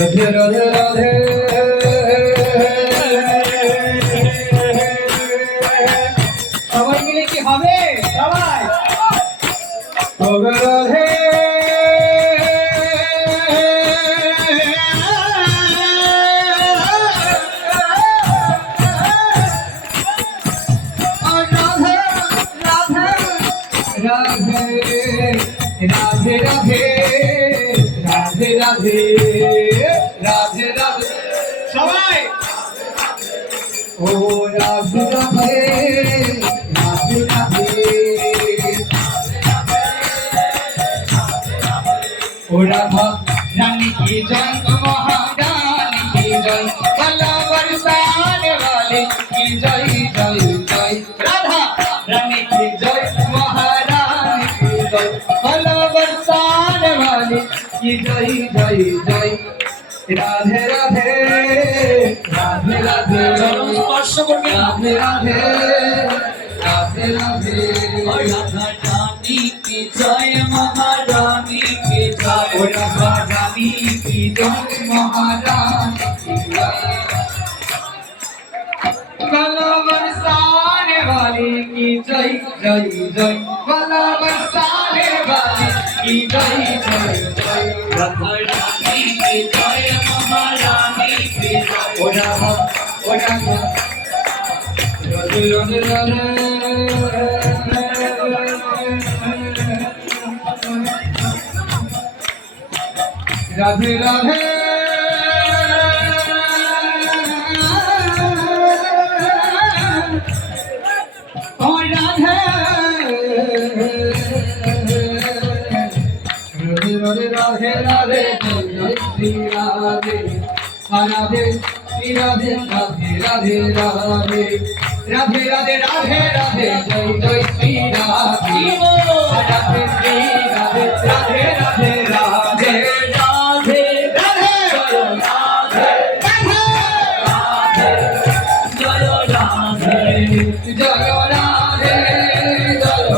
রাধে রাধে রাধে সবাই মিলে কি হবে সবাই তবে রাধে राधे राधे राधे राधे राधे राधे सबाई ओ राधे राधे राधे राधे ओ राधा रानी की जय महारानी की जय भला बरसाने वाले की जय जय जय राधा रानी की जय महारानी की जय भला बरसाने वाले की जय जय जय राधे राधे राधे राधे स्पर्श करके राधे राधे राधे राधे राधा रानी की जय महारानी की जय राधा रानी की जय महारानी की जय भला बरसाने वाली की जय जय जय भला बरसाने वाली की जय जय जय राधा रानी की जय महारानी की जय ओ राधा राधे राधे राधे राधे राधे राधे राधे राधे जय श्री राधे राधे श्री राधे राधे राधे राधे राधे राधे राधे राधे जय जय श्री राधे राधे श्री राधे राधे राधे राधे राधे राधे जय राधे जय राधे जय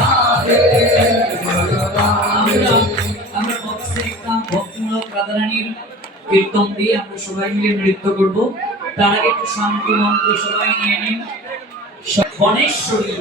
राधे আমরা বক্সে একটা ভক্তিমূলক রাধারানীর কীর্তন দিয়ে আমরা সবাই মিলে নৃত্য করব। তার আগে একটু শান্তি মন্ত্র সবাই নিয়ে নিন। গণেশ্বরী